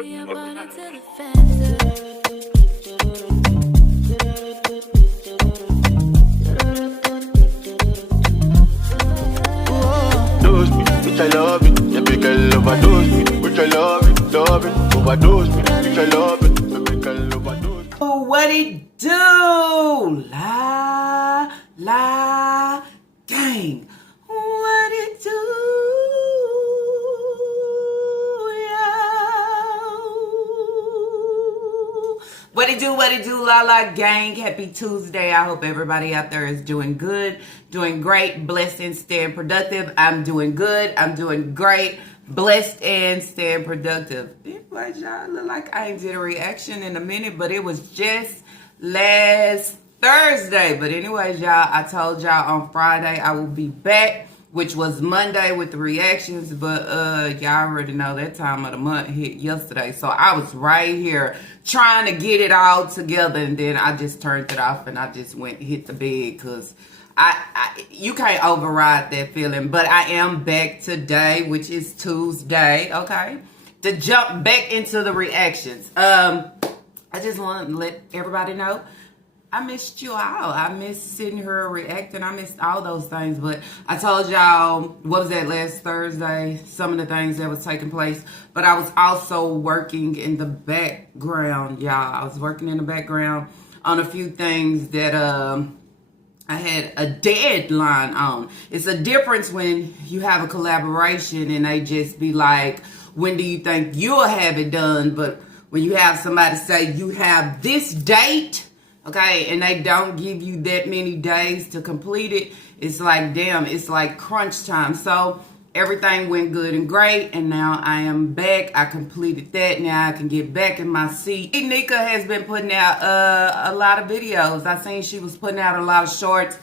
Dose me, which I love it. Yeah, big girl overdose me, which I love it. Overdose me, which I love it. Yeah, big girl overdose me. Oh, what it do? La, gang. What it do, yo? What it do, la, gang. Happy Tuesday. I hope everybody out there is doing good, doing great, blessed, and staying productive. I'm doing good. I'm doing great, blessed, and staying productive. But y'all look like I ain't did a reaction in a minute, but it was just last Thursday. But anyways, y'all, I told y'all on Friday I will be back, which was Monday with the reactions. But y'all already know that time of the month hit yesterday. So I was right here trying to get it all together, and then I just turned it off and I just went hit the bed because you can't override that feeling. But I am back today, which is Tuesday, okay, to jump back into the reactions. I just want to let everybody know I missed you all. I missed sitting here reacting. I missed all those things. But I told y'all, what was that, last Thursday, some of the things that was taking place. But I was also working in the background, y'all. I was working in the background on a few things that I had a deadline on. It's a difference when you have a collaboration and they just be like, when do you think you'll have it done? But when you have somebody say you have this date, okay, and they don't give you that many days to complete it, it's like, damn, it's like crunch time. So everything went good and great, and now I am back. I completed that. Now I can get back in my seat. Nika has been putting out a lot of videos. I seen she was putting out a lot of shorts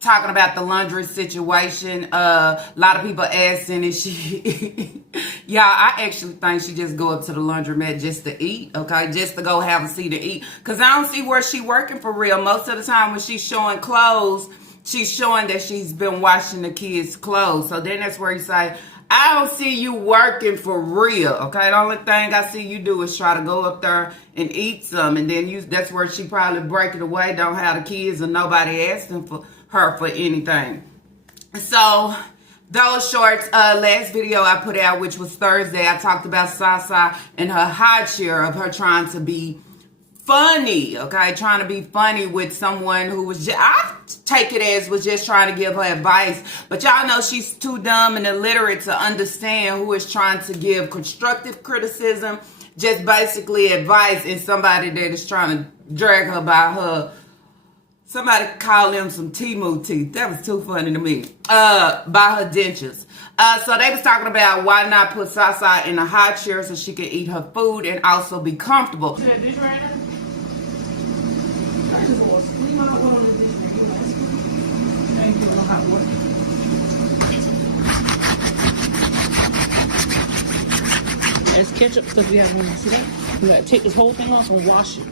talking about the laundry situation. A lot of people asking if she... Y'all, I actually think she just go up to the laundromat just to eat, okay? Just to go have a seat and eat. Because I don't see where she working for real. Most of the time when she's showing clothes, she's showing that she's been washing the kids' clothes. So then that's where you say, I don't see you working for real, okay? The only thing I see you do is try to go up there and eat some. And then that's where she probably break it away, don't have the kids, and nobody asking for her for anything. So those shorts, last video I put out, which was Thursday, I talked about Sasa and her high chair of her trying to be funny, okay? Trying to be funny with someone who was just, I take it as was just trying to give her advice. But y'all know she's too dumb and illiterate to understand who is trying to give constructive criticism, just basically advice, and somebody that is trying to drag her by her. Somebody called them some Timu teeth. That was too funny to me. By her dentures. So they was talking about why not put Sasa in a high chair so she could eat her food and also be comfortable. There's ketchup stuff we have on this. See that? You gotta take this whole thing off and wash it.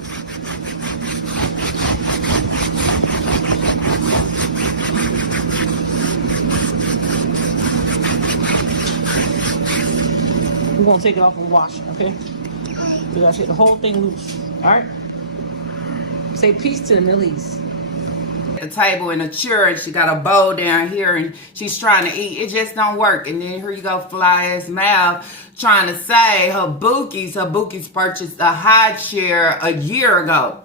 We're gonna take it off and wash it, okay? We gotta take the whole thing loose, alright? Say peace to the Millies. At the table in a chair, and she got a bowl down here, and she's trying to eat. It just don't work. And then here you go, fly ass mouth, trying to say her Bookies purchased a high chair a year ago.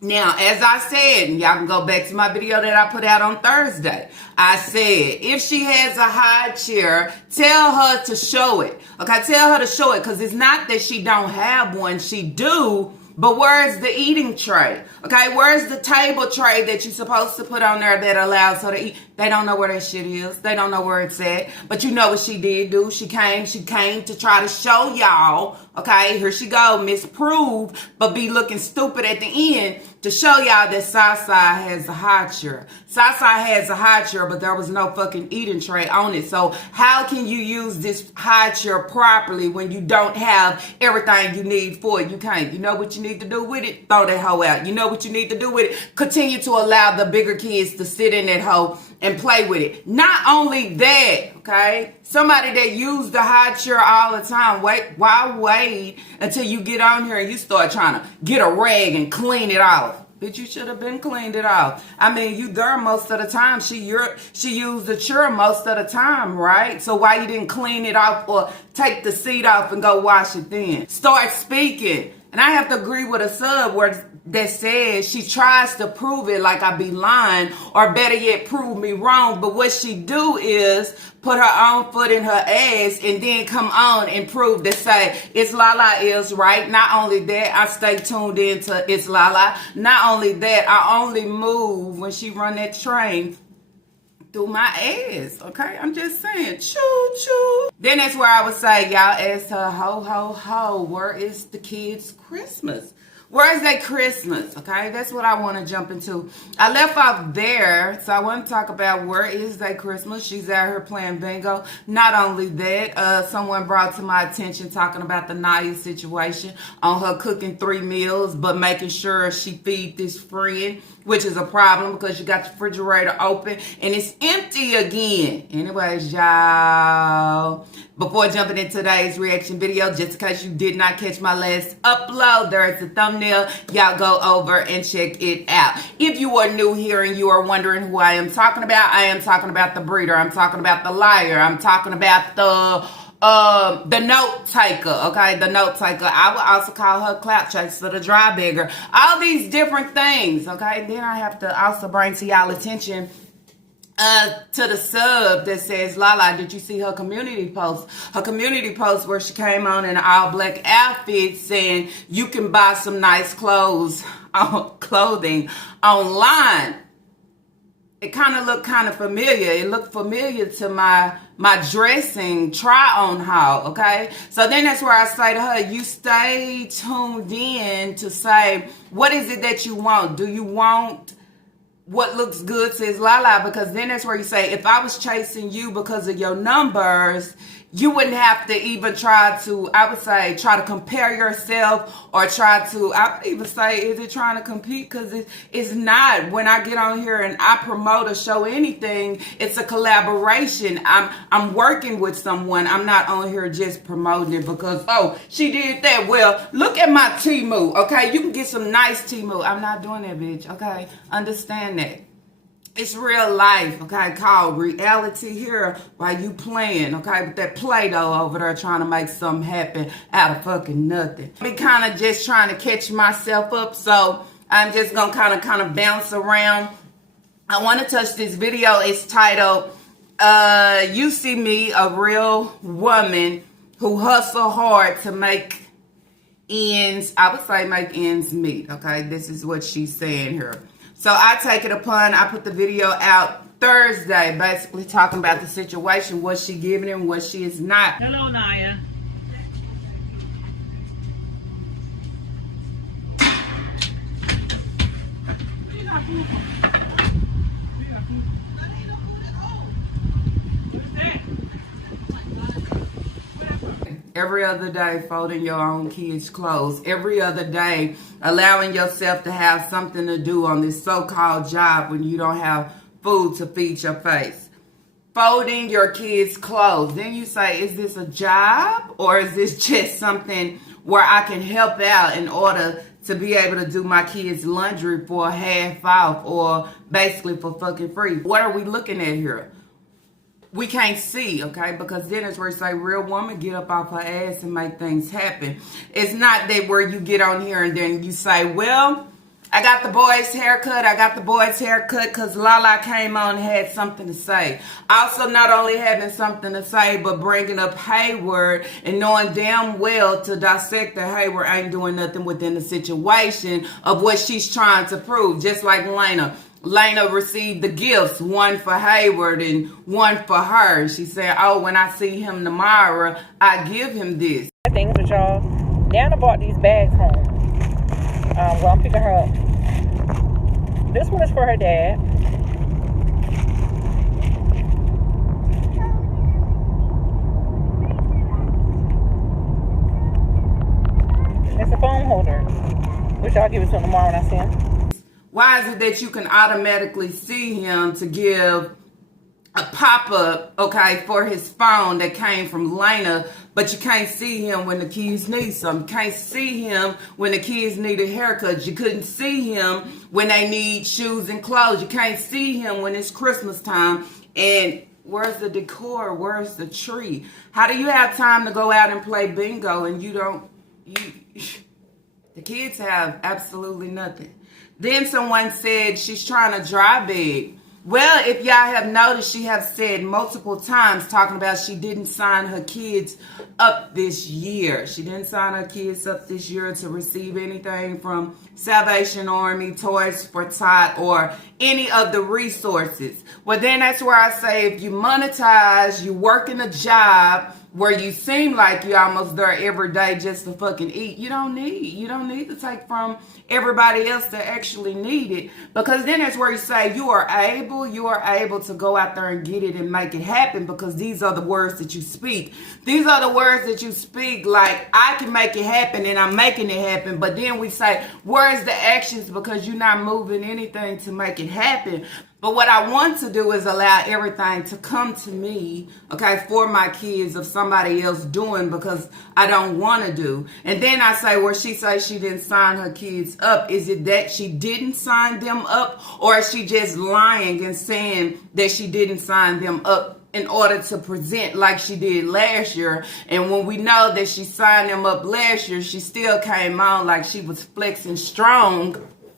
Now, as I said, and y'all can go back to my video that I put out on Thursday. I said, if she has a high chair, tell her to show it. Okay, tell her to show it, because it's not that she don't have one. She do, but where's the eating tray? Okay, where's the table tray that you're supposed to put on there that allows her to eat? They don't know where that shit is. They don't know where it's at. But you know what she did do? She came to try to show y'all. Okay, here she go, misprove, but be looking stupid at the end to show y'all that Sasa has a high chair. Sasa has a high chair, but there was no fucking eating tray on it. So how can you use this high chair properly when you don't have everything you need for it? You can't. You know what you need to do with it? Throw that hoe out. You know what you need to do with it? Continue to allow the bigger kids to sit in that hoe and play with it. Not only that, okay, somebody that used the high chair all the time, why wait until you get on here and you start trying to get a rag and clean it off? Bitch, you should have been cleaned it off. I mean, you there most of the time. She used the chair most of the time, right? So why you didn't clean it off or take the seat off and go wash it then? Start speaking. And I have to agree with a sub that says she tries to prove it like I be lying, or better yet, prove me wrong. But what she do is put her own foot in her ass and then come on and prove to say it's Lala is right. Not only that, I stay tuned into it's Lala. Not only that, I only move when she run that train through my ass, okay? I'm just saying, choo choo. Then that's where I would say, y'all asked her, ho ho ho, where is the kids' Christmas? Where is that Christmas? Okay, that's what I want to jump into. I left off there, so I want to talk about where is that Christmas. She's out here playing bingo. Not only that, someone brought to my attention talking about the Naya situation on her cooking 3 meals, but making sure she feed this friend, which is a problem because you got the refrigerator open and it's empty again. Anyways, y'all, before jumping into today's reaction video, just in case you did not catch my last upload, there is the thumbnail. Y'all go over and check it out. If you are new here and you are wondering who I am talking about, I am talking about the breeder. I'm talking about the liar. I'm talking about the note taker, okay? The note taker. I would also call her clout chaser, the dry beggar. All these different things, okay? Then I have to also bring to y'all attention to the sub that says, Lala, did you see her community post? Her community post where she came on in an all black outfit saying you can buy some nice clothing online. It kind of looked kind of familiar. It looked familiar to my dressing try-on haul, okay? So then that's where I say to her, you stay tuned in to say, what is it that you want? Do you want what looks good, says Lala? Because then that's where you say, if I was chasing you because of your numbers, you wouldn't have to even try to, I would say, try to compare yourself or try to, I would even say, is it trying to compete? Because it's not. When I get on here and I promote or show anything, it's a collaboration. I'm working with someone. I'm not on here just promoting it because, oh, she did that. Well, look at my Temu, okay? You can get some nice Temu. I'm not doing that, bitch, okay? Understand that. It's real life, okay, called reality here while you playing, okay, with that Play-Doh over there trying to make something happen out of fucking nothing. Be kind of just trying to catch myself up, so I'm just going to kind of bounce around. I want to touch this video. It's titled, You See Me, a Real Woman Who Hustle Hard to Make Ends, I would say make ends meet, okay? This is what she's saying here. So I take it upon, I put the video out Thursday, basically talking about the situation, what she giving him, what she is not. Hello, Naya. Every other day folding your own kids' clothes. Every other day allowing yourself to have something to do on this so-called job when you don't have food to feed your face. Folding your kids' clothes. Then you say, is this a job or is this just something where I can help out in order to be able to do my kids' laundry for half off or basically for fucking free? What are we looking at here? We can't see, okay? Because then it's where you say, real woman, get up off her ass and make things happen. It's not that where you get on here and then you say, well, I got the boys' haircut. I got the boys' haircut because Lala came on and had something to say. Also, not only having something to say, but bringing up Hayward and knowing damn well to dissect that Hayward ain't doing nothing within the situation of what she's trying to prove. Just like Lena. Lena received the gifts, one for Hayward and one for her. She said, oh, when I see him tomorrow, I give him this. Things with y'all. Nana brought these bags home. Well, I'm picking her up. This one is for her dad. It's a phone holder, which I'll give it to him tomorrow when I see him. Why is it that you can automatically see him to give a pop-up, okay, for his phone that came from Lena, but you can't see him when the kids need something. You can't see him when the kids need a haircut. You couldn't see him when they need shoes and clothes. You can't see him when it's Christmas time. And where's the decor? Where's the tree? How do you have time to go out and play bingo and you don't, the kids have absolutely nothing. Then someone said she's trying to dry beg. Well, if y'all have noticed, she have said multiple times talking about she didn't sign her kids up this year. She didn't sign her kids up this year to receive anything from Salvation Army, Toys for Tot, or any of the resources. Well, then that's where I say if you monetize, you working a job where you seem like you're almost there every day just to fucking eat, you don't need to take from everybody else that actually need it. Because then that's where you say you are able to go out there and get it and make it happen, because these are the words that you speak. These are the words that you speak, like, I can make it happen and I'm making it happen. But then we say, where's the actions? Because you're not moving anything to make it happen. But what I want to do is allow everything to come to me, okay, for my kids of somebody else doing because I don't want to do. And then I say, where she says she didn't sign her kids up, is it that she didn't sign them up, or is she just lying and saying that she didn't sign them up in order to present like she did last year? And when we know that she signed them up last year, she still came on like she was flexing strong,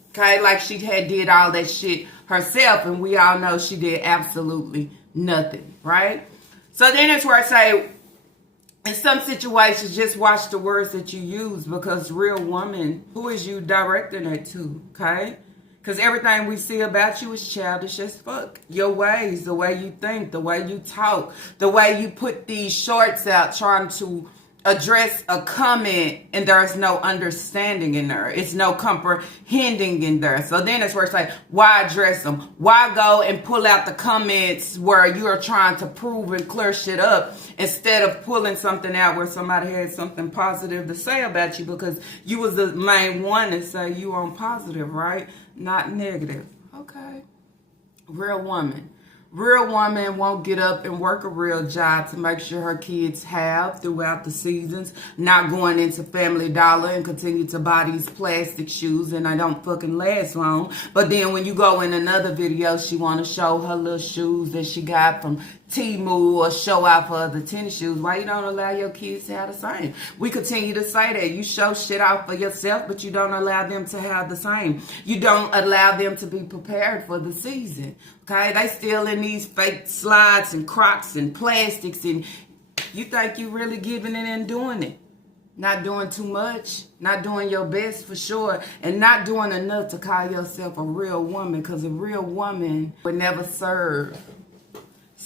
okay, like she had did all that shit herself, and we all know she did absolutely nothing, right? So then it's where I say, in some situations, just watch the words that you use, because real woman, who is you directing it to, okay? Because everything we see about you is childish as fuck. Your ways, the way you think, the way you talk, the way you put these shorts out trying to address a comment, and there's no understanding in there. It's no comprehending in there. So then it's where it's like, why address them? Why go and pull out the comments where you're trying to prove and clear shit up, instead of pulling something out where somebody had something positive to say about you, because you was the main one to say you on positive, right? Not negative. Okay. Real woman. Real woman won't get up and work a real job to make sure her kids have throughout the seasons, not going into Family Dollar and continue to buy these plastic shoes, and they don't fucking last long. But then when you go in another video, she want to show her little shoes that she got from Temu, or show off her other tennis shoes. Why you don't allow your kids to have the same? We continue to say that. You show shit off for yourself, but you don't allow them to have the same. You don't allow them to be prepared for the season. Okay? They still in these fake slides and Crocs and plastics, and you think you really giving it and doing it. Not doing too much, not doing your best for sure, and not doing enough to call yourself a real woman, because a real woman would never serve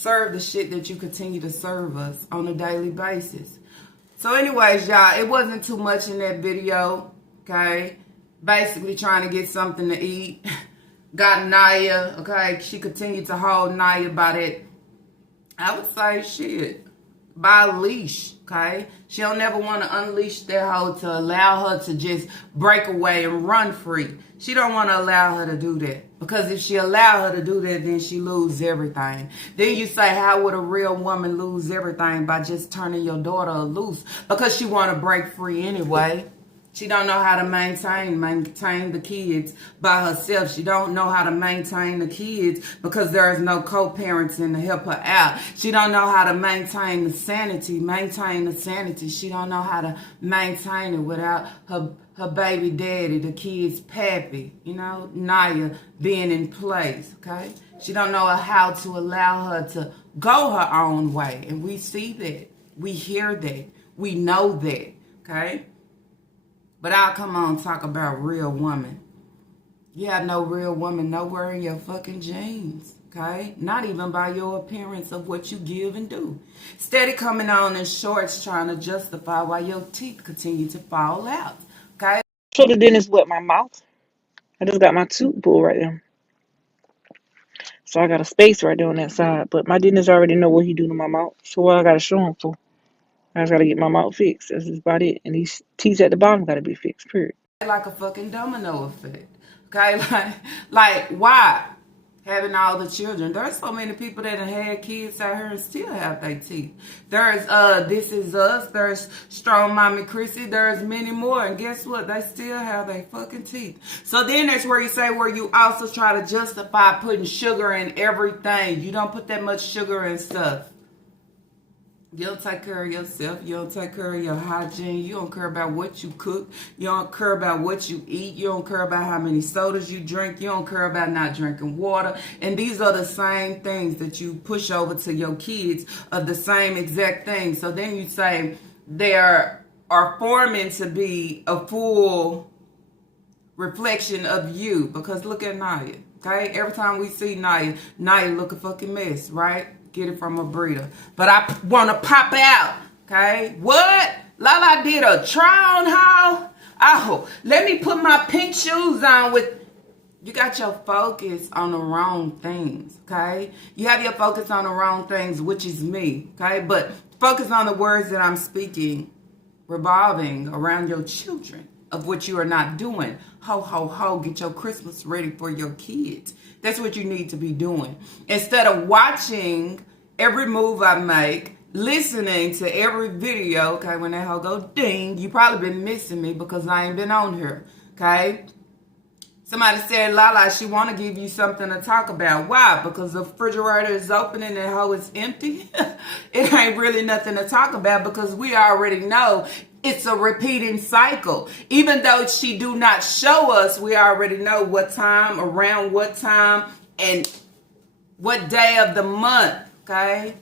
the shit that you continue to serve us on a daily basis. So anyways, y'all, it wasn't too much in that video, okay? Basically trying to get something to eat. Got Naya, okay? She continued to hold Naya by that, I would say, shit, by a leash, okay? She'll never want to unleash that hoe to allow her to just break away and run free. She don't want to allow her to do that. Because if she allow her to do that, then she lose everything. Then you say, how would a real woman lose everything? By just turning your daughter loose. Because she want to break free anyway. She don't know how to maintain the kids by herself. She don't know how to maintain the kids because there is no co-parenting to help her out. She don't know how to maintain the sanity. She don't know how to maintain it without her baby daddy, the kid's pappy, you know, Naya, being in place, okay? She don't know how to allow her to go her own way. And we see that. We hear that. We know that, okay? But I'll come on talk about real woman. You have no real woman nowhere in your fucking genes, okay? Not even by your appearance of what you give and do. Steady coming on in shorts trying to justify why your teeth continue to fall out, okay? So the dentist wet my mouth. I just got my tooth pulled right there. So I got a space right there on that side. But my dentist already know what he do to my mouth. So what I got to show him for? I just got to get my mouth fixed. That's just about it. And these teeth at the bottom got to be fixed, period. Like a fucking domino effect, okay? Like why? having all the children. There's so many people that have had kids out here and still have their teeth. There's This Is Us. There's Strong Mommy Chrissy. There's many more. And guess what? They still have their fucking teeth. So then that's where you say where you also try to justify putting sugar in everything. You don't put that much sugar in stuff. You don't take care of yourself. You don't take care of your hygiene. You don't care about what you cook. You don't care about what you eat. You don't care about how many sodas you drink. You don't care about not drinking water. And these are the same things that you push over to your kids of the same exact thing. So then you say they are forming to be a full reflection of you. Because look at Naya. Okay? Every time we see Naya look a fucking mess, right? Get it from a breeder. But I want to pop out. Okay? What? Lala did a try on haul? Oh, let me put my pink shoes on with... You got your focus on the wrong things. Okay? You have your focus on the wrong things, which is me. Okay? But focus on the words that I'm speaking, revolving around your children, of what you are not doing. Ho, ho, ho, get your Christmas ready for your kids. That's what you need to be doing. Instead of watching every move I make, listening to every video, okay, when that hoe go ding, you probably been missing me because I ain't been on here, okay? Somebody said, Lala, she want to give you something to talk about. Why? Because the refrigerator is open and the hoe is empty? It ain't really nothing to talk about because we already know it's a repeating cycle. Even though she do not show us, we already know what time, around what time, and what day of the month, okay?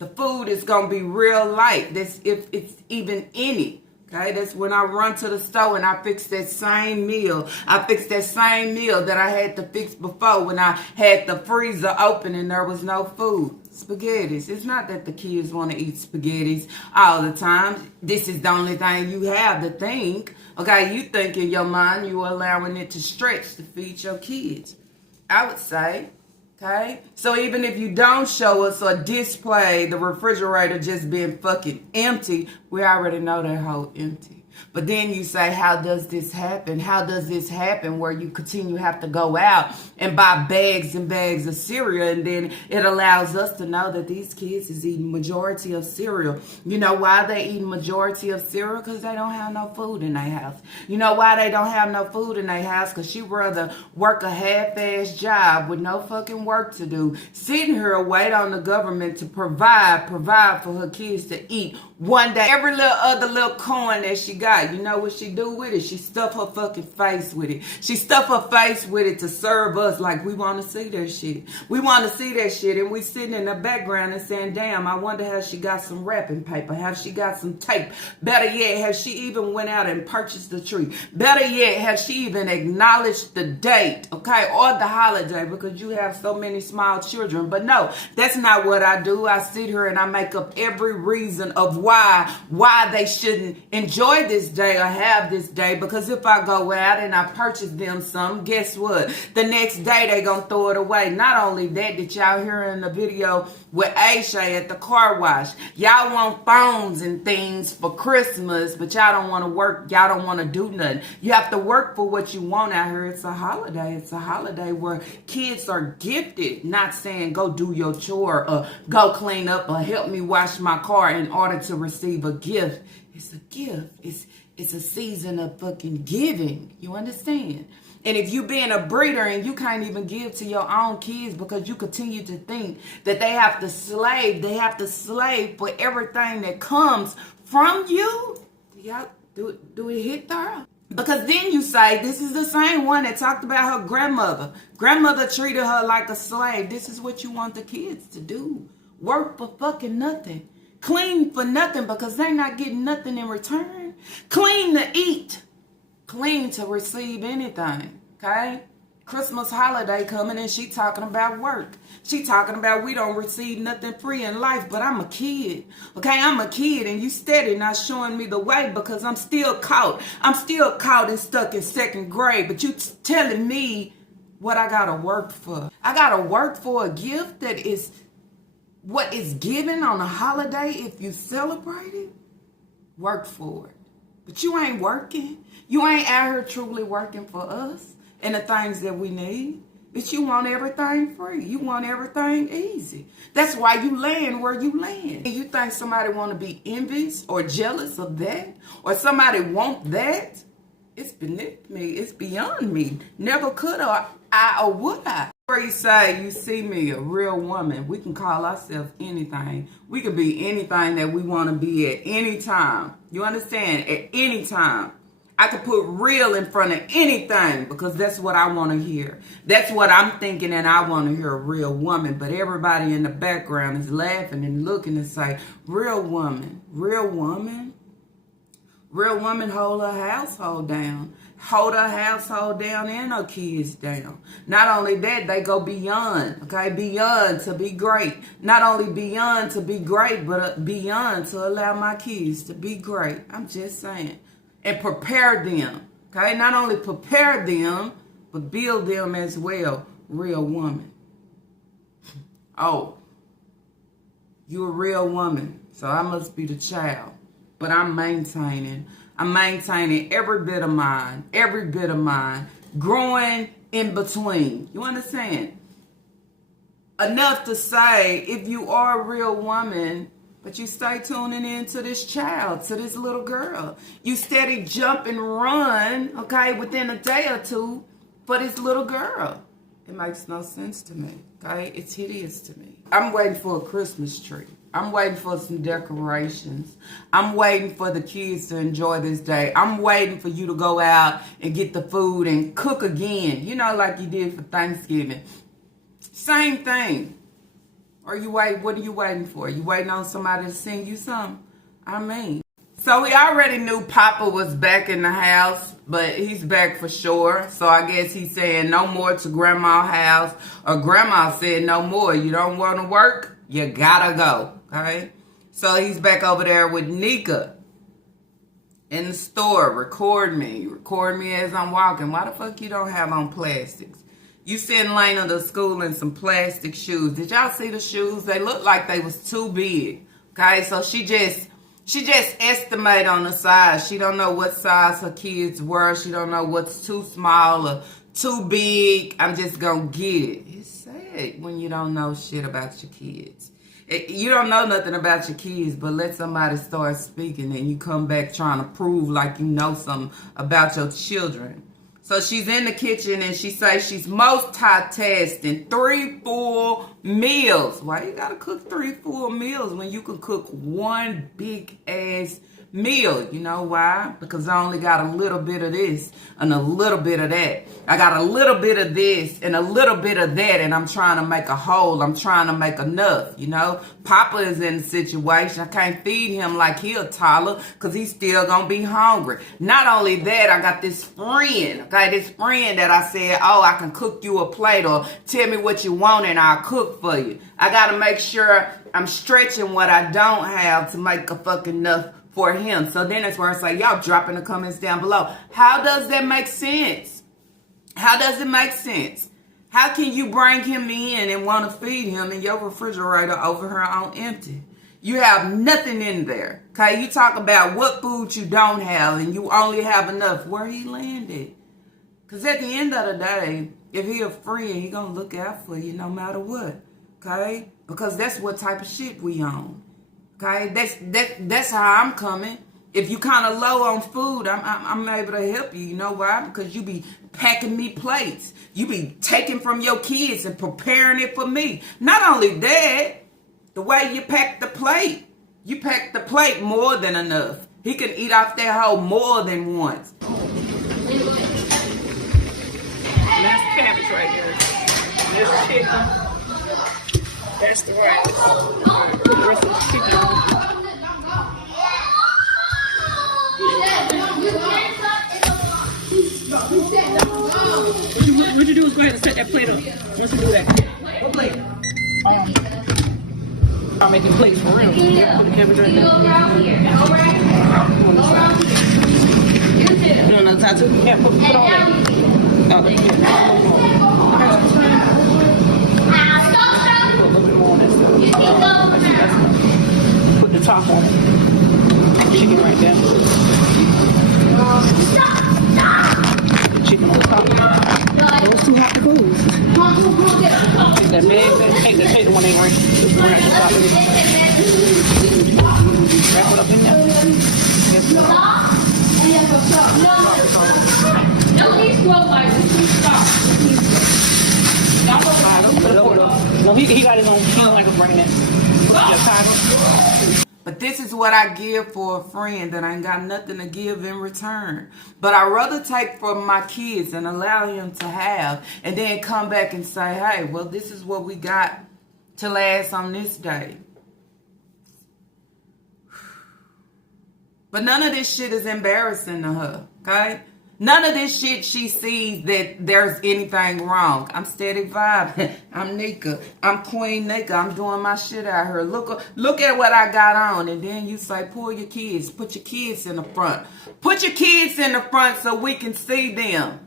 The food is going to be real light. That's if it's even any. Okay, that's when I run to the store and I fix that same meal. I fix that same meal that I had to fix before when I had the freezer open and there was no food. Spaghettis. It's not that the kids want to eat spaghettis all the time. This is the only thing you have to think. Okay, you think in your mind you're allowing it to stretch to feed your kids. I would say. Okay, so even if you don't show us or display the refrigerator just being fucking empty, we already know that whole empty. But then you say, how does this happen? How does this happen where you continue to have to go out and buy bags and bags of cereal, and then it allows us to know that these kids is eating majority of cereal. You know why they eating majority of cereal? Because they don't have no food in their house. You know why they don't have no food in their house? Because she rather work a half-ass job with no fucking work to do, sitting here wait on the government to provide for her kids to eat one day. Every little other little coin that she got, you know what she do with it? She stuff her fucking face with it. She stuff her face with it to serve us like we want to see that shit. We want to see that shit, and we sitting in the background and saying, damn, I wonder how she got some wrapping paper. Have she got some tape? Better yet, have she even went out and purchased the tree? Better yet, have she even acknowledged the date, okay, or the holiday, because you have so many small children. But no, that's not what I do. I sit here and I make up every reason of why they shouldn't enjoy this day or have this day, because if I go out and I purchase them some, guess what? The next day they gonna throw it away. Not only that, did y'all hear in the video with Aisha at the car wash, y'all want phones and things for Christmas, but y'all don't want to work, y'all don't want to do nothing. You have to work for what you want out here. It's a holiday. It's a holiday where kids are gifted, not saying go do your chore or go clean up or help me wash my car in order to receive a gift. It's a gift. It's a season of fucking giving. You understand? And if you being a breeder and you can't even give to your own kids because you continue to think that they have to slave for everything that comes from you, y'all do it hit there? Because then you say, this is the same one that talked about her grandmother. Grandmother treated her like a slave. This is what you want the kids to do. Work for fucking nothing. Clean for nothing because they're not getting nothing in return. Clean to eat. Clean to receive anything. Okay? Christmas holiday coming and she talking about work. She talking about we don't receive nothing free in life, but I'm a kid. Okay, I'm a kid and you steady not showing me the way because I'm still caught. I'm still caught and stuck in second grade, but you telling me what I gotta work for. I gotta work for a gift that is what is given on a holiday if you celebrate it. Work for it. But you ain't working. You ain't out here truly working for us and the things that we need. But you want everything free. You want everything easy. That's why you land where you land. You think somebody want to be envious or jealous of that? Or somebody want that? It's beneath me. It's beyond me. Never could or would I. Where you say you see me, a real woman, we can call ourselves anything. We can be anything that we want to be at any time. You understand? At any time. I could put real in front of anything because that's what I want to hear. That's what I'm thinking, and I want to hear a real woman. But everybody in the background is laughing and looking and say, real woman, real woman. Real woman hold her household down. Hold her household down and her kids down. Not only that, they go beyond, okay? Beyond to be great. Not only beyond to be great, but beyond to allow my kids to be great. I'm just saying. And prepare them, okay? Not only prepare them, but build them as well. Real woman. Oh, you a real woman, so I must be the child. But I'm maintaining every bit of mine, growing in between. You understand? Enough to say, if you are a real woman, but you stay tuning in to this child, to this little girl. You steady jump and run, okay, within a day or two for this little girl. It makes no sense to me, okay? It's hideous to me. I'm waiting for a Christmas tree. I'm waiting for some decorations. I'm waiting for the kids to enjoy this day. I'm waiting for you to go out and get the food and cook again, you know, like you did for Thanksgiving. Same thing. What are you waiting for? You waiting on somebody to sing you something? I mean. So we already knew Papa was back in the house, but he's back for sure. So I guess he's saying no more to Grandma's house. Or Grandma said no more. You don't want to work? You gotta go. Okay? So he's back over there with Nika in the store. Record me. Record me as I'm walking. Why the fuck you don't have on plastics? You send Lena to school in some plastic shoes. Did y'all see the shoes? They looked like they was too big. Okay, so she just estimate on the size. She don't know what size her kids were. She don't know what's too small or too big. I'm just gonna get it. It's sad when you don't know shit about your kids. You don't know nothing about your kids, but let somebody start speaking and you come back trying to prove like you know something about your children. So she's in the kitchen and she says she's multitasking 3 full meals. Why you gotta cook 3 full meals when you can cook one big ass meal? You know why? Because I only got a little bit of this and a little bit of that. I got a little bit of this and a little bit of that, and I'm trying to make a whole. I'm trying to make enough, you know? Papa is in the situation. I can't feed him like he a toddler because he's still going to be hungry. Not only that, I got this friend, okay? This friend that I said, oh, I can cook you a plate or tell me what you want and I'll cook for you. I got to make sure I'm stretching what I don't have to make a fucking enough for him. So then it's where I say, y'all drop in the comments down below. How does that make sense? How does it make sense? How can you bring him in and want to feed him and your refrigerator over here on empty? You have nothing in there. Okay, you talk about what food you don't have and you only have enough. Where he landed? Because at the end of the day, if he a friend, he gonna look out for you no matter what. Okay? Because that's what type of shit we on. Okay, that's how I'm coming. If you kind of low on food, I'm able to help you. You know why? Because you be packing me plates. You be taking from your kids and preparing it for me. Not only that, the way you pack the plate, you pack the plate more than enough. He can eat off that whole more than once. That's cabbage right here. This chicken. That's the rice. The rest of the chicken. What you do is go ahead and set that plate up. Once you do that. What plate? I'm making plates for real. Put the cabbage right there. You want another tattoo? Yeah, put on there. Oh, put the top on it. Chicken right there. Chicken on the top. Those 2 hot coolers. Take that bag, take the one they ring. Wrap it up in there. No, he got his own. He don't like to bring that. Just tied him. But this is what I give for a friend that ain't got nothing to give in return. But I'd rather take from my kids and allow him to have, and then come back and say, hey, well, this is what we got to last on this day. But none of this shit is embarrassing to her, okay? None of this shit she sees that there's anything wrong. I'm steady vibing. I'm Nika. I'm Queen Nika. I'm doing my shit out here. Look at what I got on. And then you say, pull your kids. Put your kids in the front. Put your kids in the front so we can see them.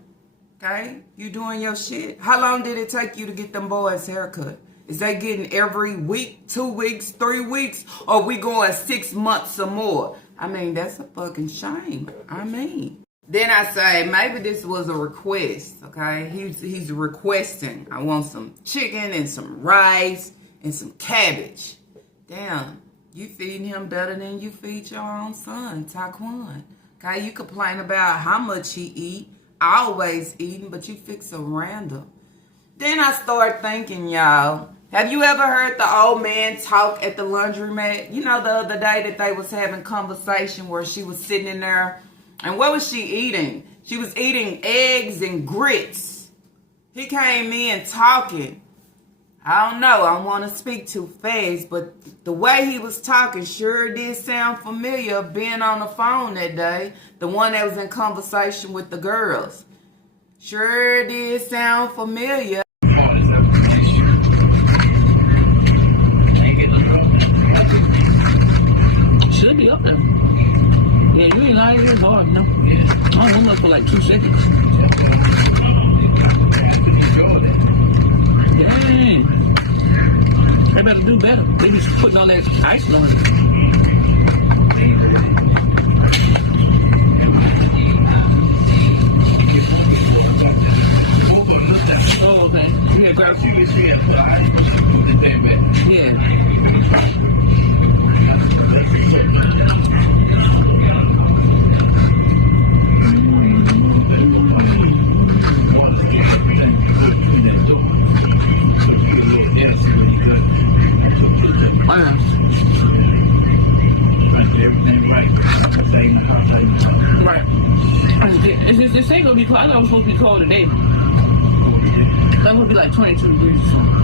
Okay? You doing your shit. How long did it take you to get them boys' haircut? Is they getting every week, 2 weeks, 3 weeks? Or we going 6 months or more? I mean, that's a fucking shame. Then I say, maybe this was a request, okay? He's requesting. I want some chicken and some rice and some cabbage. Damn, you feeding him better than you feed your own son, Taquan. Okay, you complain about how much he eat, always eating, but you fix a random. Then I start thinking, y'all, have you ever heard the old man talk at the laundromat? You know, the other day that they was having conversation where she was sitting in there. And what was she eating? She was eating eggs and grits. He came in talking. I don't know. I don't want to speak too fast, but the way he was talking sure did sound familiar of being on the phone that day. The one that was in conversation with the girls. Sure did sound familiar. Should be up there. Yeah, you ain't lying. It's hard, you know. I don't know for like 2 seconds. Dang. They better do better. They just putting on that ice on it. Oh, okay. Yeah, grab yeah. Right. This ain't gonna be cold. I thought it was supposed to be cold today. That would be like 22 degrees or something.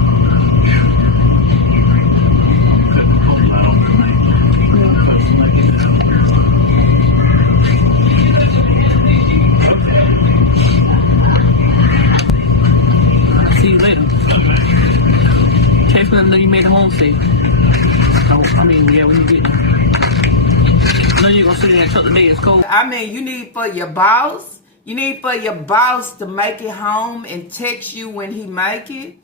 I'll see you later. Text me that you made it home safe. I mean, yeah, when you get there. I know you're gonna sit there until the day is cold. I mean, you need for your boss. You need for your boss to make it home and text you when he make it.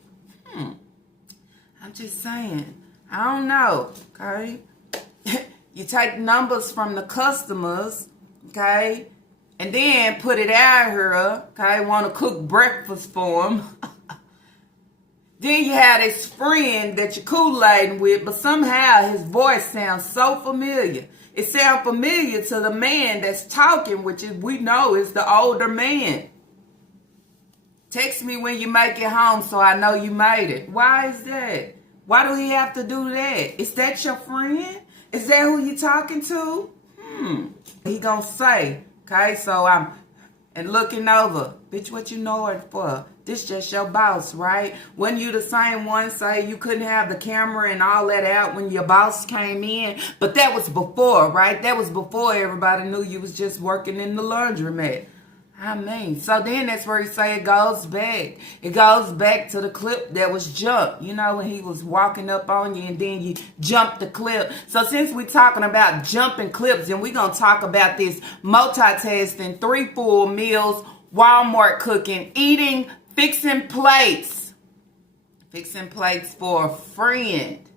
I'm just saying. I don't know, okay? You take numbers from the customers, okay? And then put it out here, okay? Want to cook breakfast for them. Then you have this friend that you're Kool-Aiding with, but somehow his voice sounds so familiar. It sounds familiar to the man that's talking, which is, we know is the older man. Text me when you make it home so I know you made it. Why is that? Why do he have to do that? Is that your friend? Is that who you talking to? He gonna say, okay, so I'm looking over. Bitch, what you know it for? This just your boss, right? Wasn't you the same one say you couldn't have the camera and all that out when your boss came in? But that was before, right? That was before everybody knew you was just working in the laundromat. I mean, so then that's where he say it goes back. It goes back to the clip that was jumped. You know, when he was walking up on you and then you jumped the clip. So since we're talking about jumping clips, and we're going to talk about this multitasking, 3 full meals, Walmart cooking, eating, fixing plates. Fixing plates for a friend.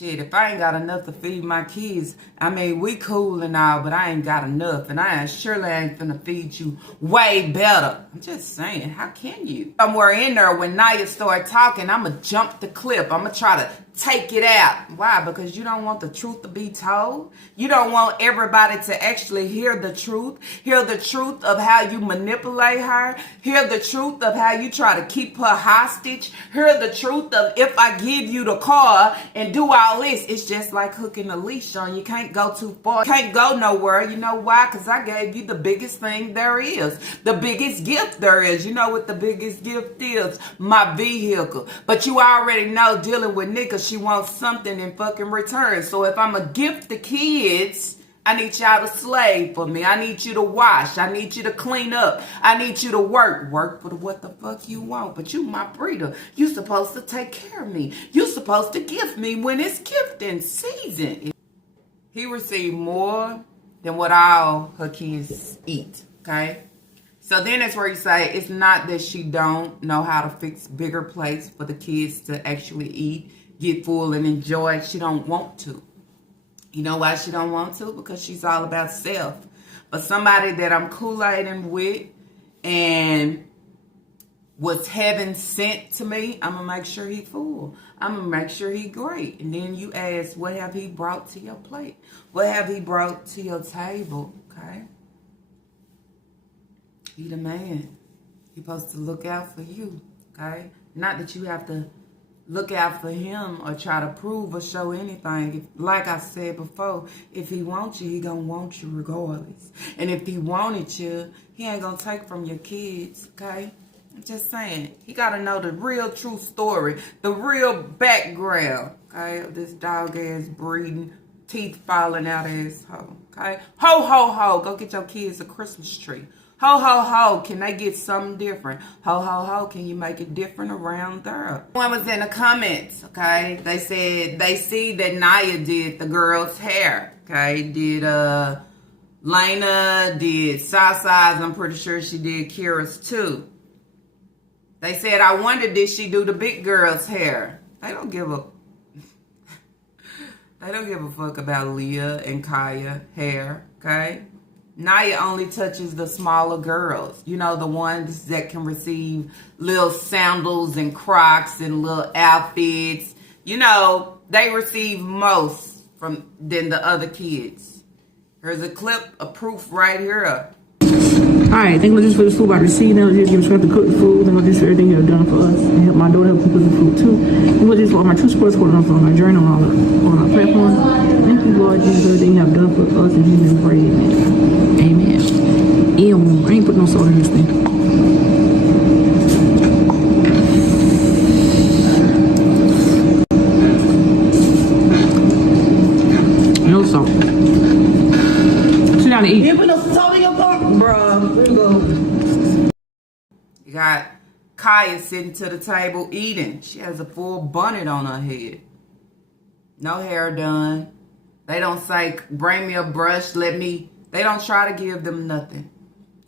Shit, if I ain't got enough to feed my kids, I mean, we cool and all, but I ain't got enough. And I surely ain't finna feed you way better. I'm just saying, how can you? Somewhere in there, when Naya start talking, I'ma jump the clip. I'ma try to take it out. Why? Because you don't want the truth to be told. You don't want everybody to actually hear the truth of how you manipulate her, hear the truth of how you try to keep her hostage, hear the truth of if I give you the car and do all this, it's just like hooking a leash on. You can't go too far. You can't go nowhere. You know why? Because I gave you the biggest thing there is, the biggest gift there is. You know what the biggest gift is? My vehicle. But you already know dealing with niggas, she wants something in fucking return. So if I'm a gift the kids, I need y'all to slave for me. I need you to wash. I need you to clean up. I need you to work. Work for what the fuck you want. But you my breeder. You supposed to take care of me. You supposed to gift me when it's gifting season. He received more than what all her kids eat. Okay? So then that's where you say it's not that she don't know how to fix bigger plates for the kids to actually eat, get full and enjoy. She don't want to. You know why she don't want to? Because she's all about self. But somebody that I'm Kool-Aiding with and was heaven sent to me, I'm going to make sure he full. I'm going to make sure he great. And then you ask, what have he brought to your plate? What have he brought to your table? Okay? He the man. He's supposed to look out for you. Okay? Not that you have to look out for him or try to prove or show anything. If, like I said before, if he wants you, he gonna want you regardless. And if he wanted you, he ain't gonna take from your kids, okay? I'm just saying. He gotta know the real true story, the real background, okay, of this dog ass breeding, teeth falling out ass hoe, okay? Ho, ho, ho, go get your kids a Christmas tree. Ho, ho, ho, can they get something different? Ho, ho, ho, can you make it different around there? One was in the comments, okay? They said they see that Naya did the girl's hair, okay? Did Lena, did Sasa's, I'm pretty sure she did Kira's too. They said, I wonder, did she do the big girl's hair? They don't give a fuck about Leah and Kaya hair, okay? Naya only touches the smaller girls. You know, the ones that can receive little sandals and Crocs and little outfits. You know, they receive most than the other kids. Here's a clip of proof right here. Alright, thank you just for the food by receiving. Thank you just for to cook the food. Thank you just for everything you have done for us. And help my daughter help cook the food too. Thank you just for all my true support on my journey on our platform. Thank you, Lord Jesus, for everything you have done for us and Jesus praise. Amen. Ew, I ain't put no salt in this thing. No salt. Sit down and eat. You put no salt in your pork, bruh. Here we go. You got Kaya sitting to the table eating. She has a full bonnet on her head. No hair done. They don't say, bring me a brush, they don't try to give them nothing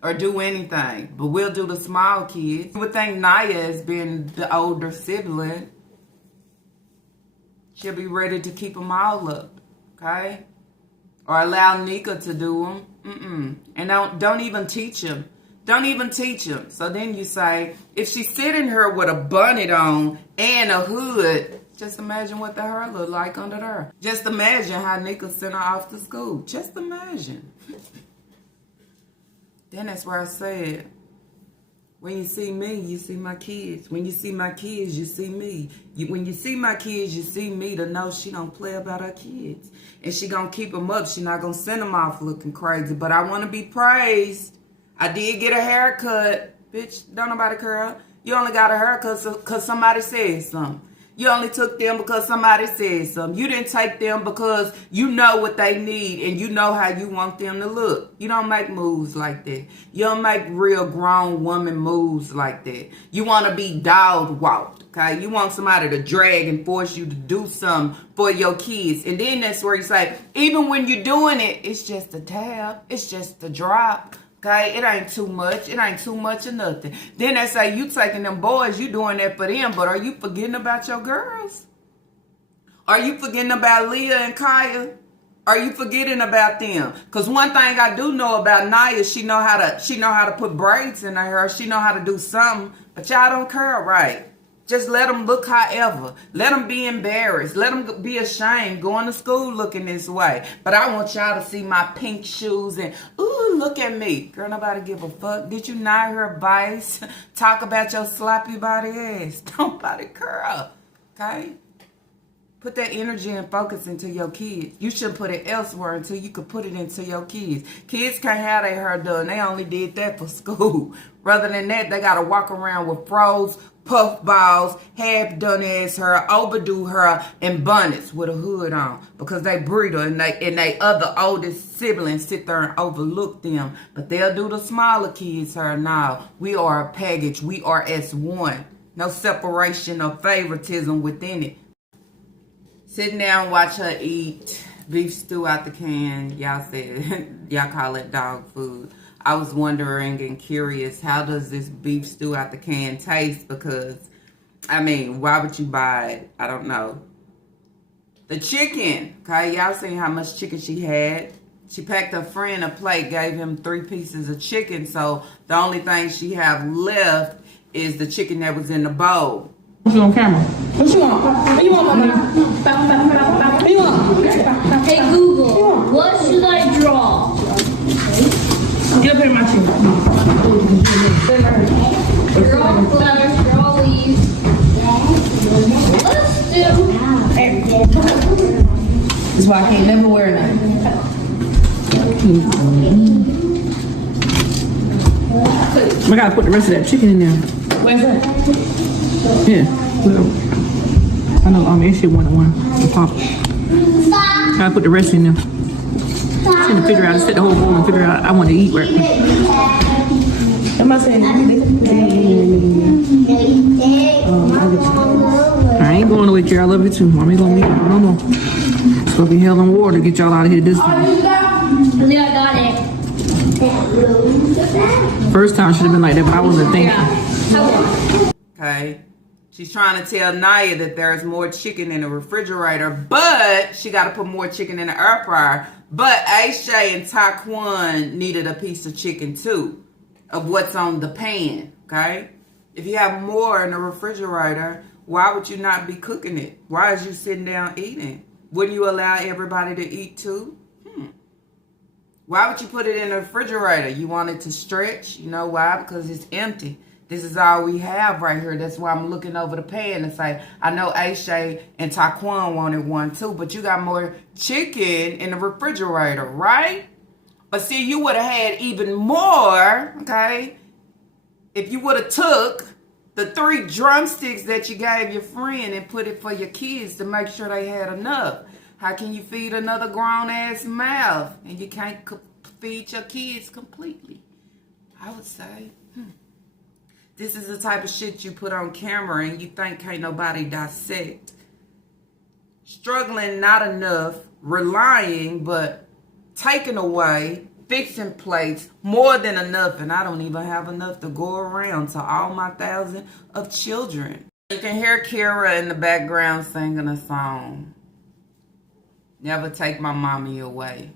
or do anything. But we'll do the small kids. You would think Naya has been the older sibling. She'll be ready to keep them all up, okay? Or allow Nika to do them. And don't even teach him. Don't even teach him. So then you say, if she's sitting here with a bonnet on and a hood, just imagine what the hair look like under there. Just imagine how Nika sent her off to school. Just imagine. Then that's where I said, when you see me, you see my kids. When you see my kids, you see me. When you see my kids, you see me to know she don't play about her kids. And she gonna keep them up. She not gonna send them off looking crazy. But I want to be praised. I did get a haircut. Bitch, don't nobody care. You only got a haircut because somebody said something. You only took them because somebody said something. You didn't take them because you know what they need and you know how you want them to look. You don't make moves like that. You don't make real grown woman moves like that. You want to be dog walked, okay? You want somebody to drag and force you to do something for your kids. And then that's where you say, even when you're doing it, it's just a tab. It's just a drop. Okay, it ain't too much. It ain't too much of nothing. Then they say you taking them boys, you doing that for them, but are you forgetting about your girls? Are you forgetting about Leah and Kaya? Are you forgetting about them? Cause one thing I do know about Naya, she know how to put braids in her hair. She know how to do something, but y'all don't care, right? Just let them look however. Let them be embarrassed. Let them be ashamed going to school looking this way. But I want y'all to see my pink shoes and, ooh, look at me. Girl, nobody give a fuck. Did you not hear Vice talk about your sloppy body ass? Nobody care, okay? Put that energy and focus into your kids. You shouldn't put it elsewhere until you could put it into your kids. Kids can't have their hair done. They only did that for school. Rather than that, they got to walk around with froze, puff balls, half done ass hair, overdo hair, and bonnets with a hood on. Because they breeder and they other oldest siblings sit there and overlook them. But they'll do the smaller kids' hair now. We are a package. We are as one. No separation or favoritism within it. Sitting down, watch her eat beef stew out the can. Y'all said, y'all call it dog food. I was wondering and curious, how does this beef stew out the can taste? Because, I mean, why would you buy it? I don't know. The chicken, okay? Y'all seen how much chicken she had. She packed her friend a plate, gave him 3 pieces of chicken. So the only thing she have left is the chicken that was in the bowl. What's on camera? What you want? What you want, mama? What you want? Hey Google, what should I draw? Get up here, my chicken. Draw flowers, draw leaves. Let's do. That's why I can't never wear none. I gotta put the rest of that chicken in there. Where's that? Yeah. Well, I know that shit 1 to 1. Gotta put the rest in there. Trying to figure out, set the whole bowl and figure out I want to eat right quick. Am I saying? I ain't going away, Carol. I love you too. Mommy gonna meet you. No more. It's gonna be hell and water to get y'all out of here this time. Yeah, I got it. First time should have been like that, but I wasn't thinking. Okay. She's trying to tell Naya that there's more chicken in the refrigerator, but she got to put more chicken in the air fryer. But Aisha and Taquan needed a piece of chicken too, of what's on the pan, okay? If you have more in the refrigerator, why would you not be cooking it? Why is you sitting down eating? Wouldn't you allow everybody to eat too? Why would you put it in the refrigerator? You want it to stretch? You know why? Because it's empty. This is all we have right here. That's why I'm looking over the pan and say, I know Aisha and Taquan wanted one too, but you got more chicken in the refrigerator, right? But see, you would have had even more, okay, if you would have took the 3 drumsticks that you gave your friend and put it for your kids to make sure they had enough. How can you feed another grown-ass mouth and you can't feed your kids completely? I would say, This is the type of shit you put on camera and you think can't nobody dissect. Struggling not enough, relying, but taking away, fixing plates, more than enough. And I don't even have enough to go around to all my 1,000 of children. You can hear Kira in the background singing a song. Never take my mommy away.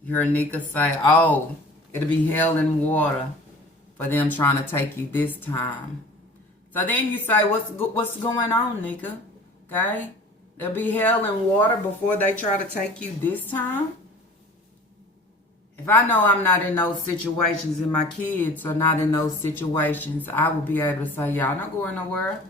You hear Nika say, oh, it'll be hell and water for them trying to take you this time. So then you say, what's going on, Nika? Okay? There'll be hell and water before they try to take you this time? If I know I'm not in those situations and my kids are not in those situations, I will be able to say, y'all not going nowhere.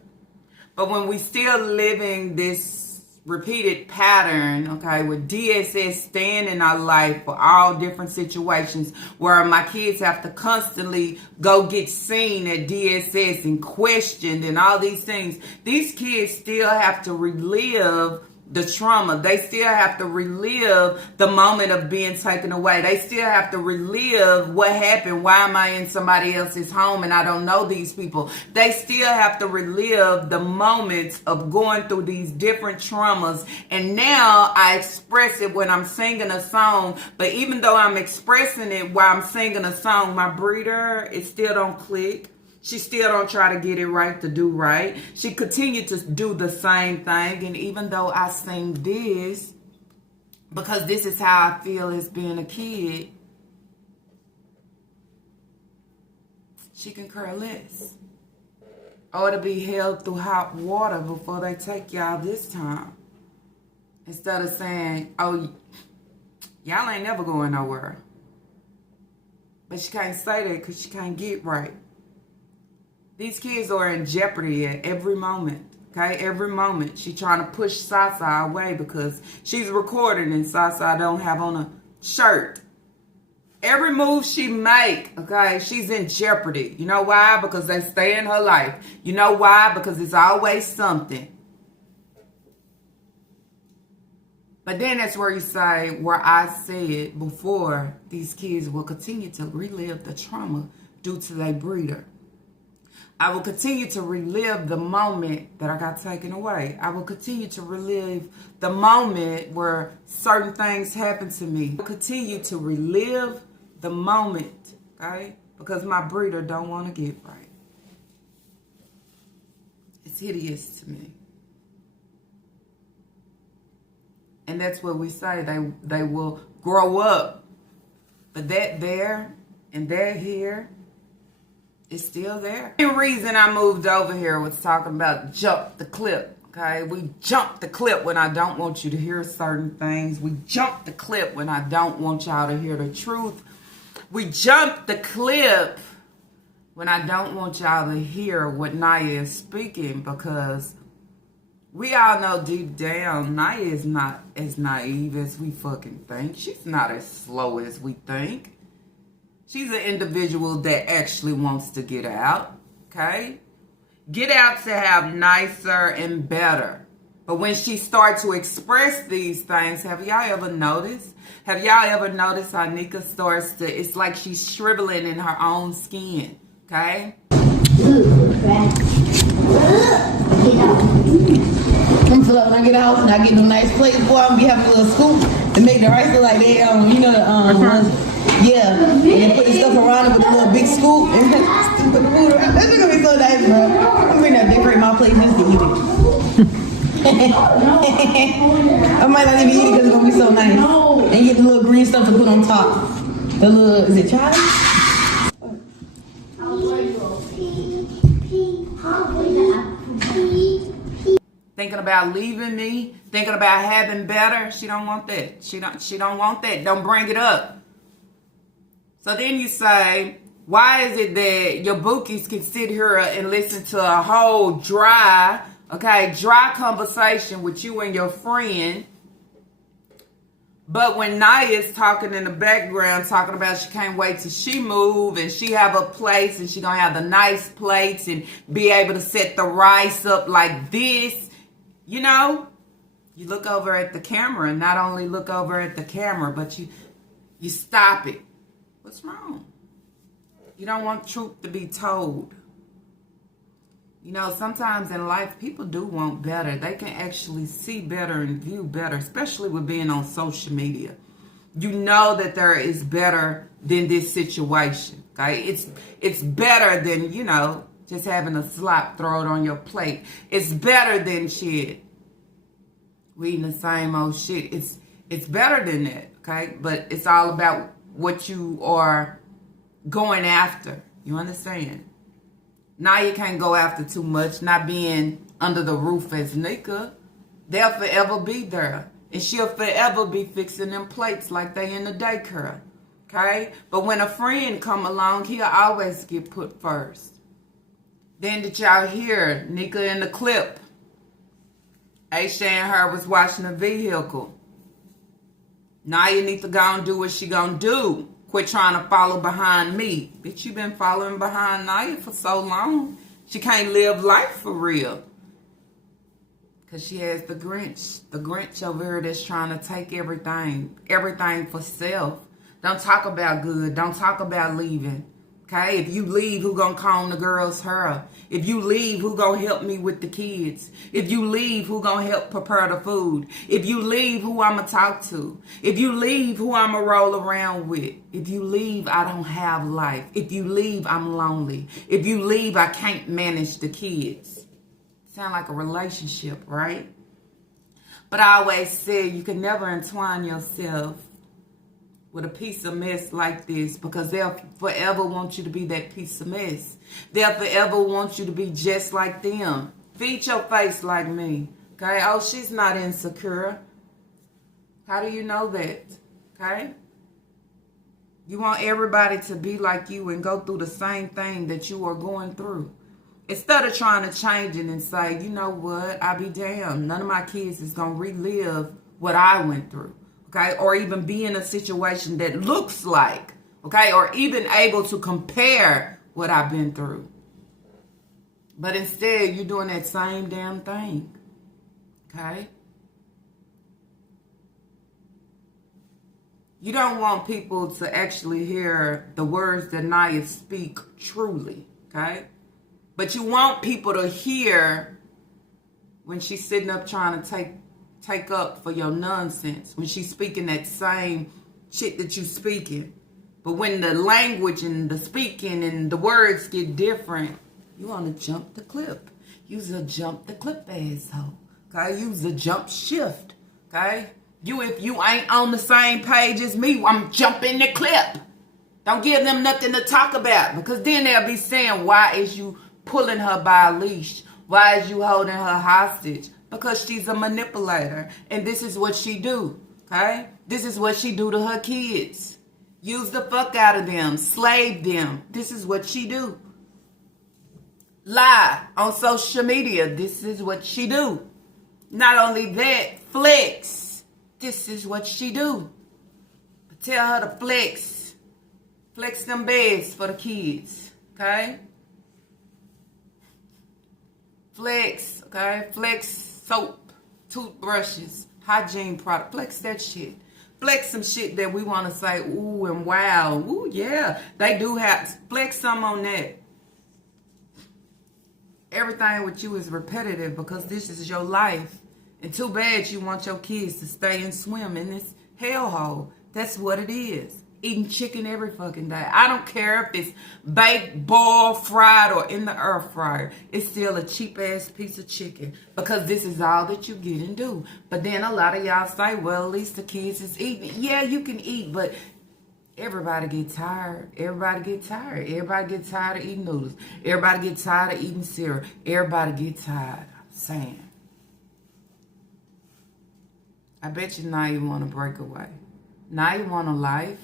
But when we still living this repeated pattern, okay, with DSS staying in our life for all different situations where my kids have to constantly go get seen at DSS and questioned and all these things, these kids still have to relive the trauma. They still have to relive the moment of being taken away. They still have to relive what happened. Why am I in somebody else's home and I don't know these people? They still have to relive the moments of going through these different traumas. And now I express it when I'm singing a song. But even though I'm expressing it while I'm singing a song, my breeder, it still don't click. She still don't try to get it right to do right. She continued to do the same thing. And even though I sing this, because this is how I feel as being a kid, she can care less. Or to be held through hot water before they take y'all this time. Instead of saying, oh, y'all ain't never going nowhere. But she can't say that because she can't get right. These kids are in jeopardy at every moment. Okay, every moment. She trying to push Sasa away because she's recording and Sasa don't have on a shirt. Every move she make, okay, she's in jeopardy. You know why? Because they stay in her life. You know why? Because it's always something. But then that's where you say, where I said before, these kids will continue to relive the trauma due to their breeder. I will continue to relive the moment that I got taken away. I will continue to relive the moment where certain things happened to me. I will continue to relive the moment, okay? Because my breeder don't want to get right. It's hideous to me. And that's what we say, they will grow up. But that there and that here is still there. The reason I moved over here was talking about jump the clip, okay? We jump the clip when I don't want you to hear certain things. We jump the clip when I don't want y'all to hear the truth. We jump the clip when I don't want y'all to hear what Naya is speaking, because we all know deep down Naya is not as naive as we fucking think. She's not as slow as we think. She's an individual that actually wants to get out, okay? Get out to have nicer and better. But when she starts to express these things, have y'all ever noticed? Have y'all ever noticed how Nika starts to, it's like she's shriveling in her own skin, okay? So when I get out and I get them nice plates, boy, I'm gonna be having a little scoop to make the rice look like they, you know, yeah. And then put the stuff around it with a little big scoop and put the food around. That's gonna be so nice, bro. I'm gonna decorate my plate just to eat it. I might not even eat it because it's gonna be so nice. And get the little green stuff to put on top. The little, is it chives? Thinking about leaving me, thinking about having better. She don't want that. She don't want that. Don't bring it up. So then you say, why is it that your bookies can sit here and listen to a whole dry conversation with you and your friend, but when Naya's talking in the background, talking about she can't wait till she move and she have a place and she gonna have the nice plates and be able to set the rice up like this, you know, you look over at the camera and not only look over at the camera, but you stop it. What's wrong? You don't want truth to be told. You know, sometimes in life, people do want better. They can actually see better and view better, especially with being on social media. You know that there is better than this situation, okay? It's better than, you know, just having a slop thrown on your plate. It's better than shit. We eating the same old shit. It's better than that, okay? But it's all about what you are going after. You understand? Now you can't go after too much, not being under the roof as Nika. They'll forever be there. And she'll forever be fixing them plates like they in the daycare. Okay? But when a friend come along, he'll always get put first. Then did y'all hear Nika in the clip? Aisha and her was watching a vehicle. Now you need to go and do what she gonna do. Quit trying to follow behind me. Bitch, you been following behind Naya for so long. She can't live life for real. Because she has the Grinch. The Grinch over here that's trying to take everything for self. Don't talk about good. Don't talk about leaving. Okay, if you leave, who gonna comb the girls' hair? If you leave, who gonna help me with the kids? If you leave, who gonna help prepare the food? If you leave, who I'ma talk to? If you leave, who I'ma roll around with? If you leave, I don't have life. If you leave, I'm lonely. If you leave, I can't manage the kids. Sound like a relationship, right? But I always say you can never entwine yourself with a piece of mess like this, because they'll forever want you to be that piece of mess. They'll forever want you to be just like them. Feed your face like me. Okay? Oh, she's not insecure. How do you know that? Okay? You want everybody to be like you and go through the same thing that you are going through. Instead of trying to change it and say, you know what, I be damned. None of my kids is going to relive what I went through. Okay, or even be in a situation that looks like, okay, or even able to compare what I've been through. But instead, you're doing that same damn thing, okay? You don't want people to actually hear the words that Naya speak truly, okay? But you want people to hear when she's sitting up trying to take up for your nonsense, when she's speaking that same shit that you speaking. But when the language and the speaking and the words get different, you want to jump the clip. Use a jump the clip asshole. Okay? Use a jump shift. Okay? If you ain't on the same page as me, I'm jumping the clip. Don't give them nothing to talk about, because then they'll be saying, why is you pulling her by a leash? Why is you holding her hostage? Because she's a manipulator, and this is what she do, okay? This is what she do to her kids. Use the fuck out of them, slave them. This is what she do. Lie on social media. This is what she do. Not only that, flex. This is what she do. But tell her to flex. Flex them beds for the kids, okay? Flex, okay? Flex soap, toothbrushes, hygiene product. Flex that shit. Flex some shit that we want to say, ooh and wow. Ooh, yeah. They do have. Flex some on that. Everything with you is repetitive because this is your life. And too bad you want your kids to stay and swim in this hellhole. That's what it is. Eating chicken every fucking day. I don't care if it's baked, boiled, fried, or in the air fryer. It's still a cheap ass piece of chicken, because this is all that you get and do. But then a lot of y'all say, well, at least the kids is eating. Yeah, you can eat, but everybody get tired. Everybody get tired. Everybody get tired of eating noodles. Everybody get tired of eating cereal. Everybody get tired. I'm saying. I bet you now you want to break away. Now you want a life.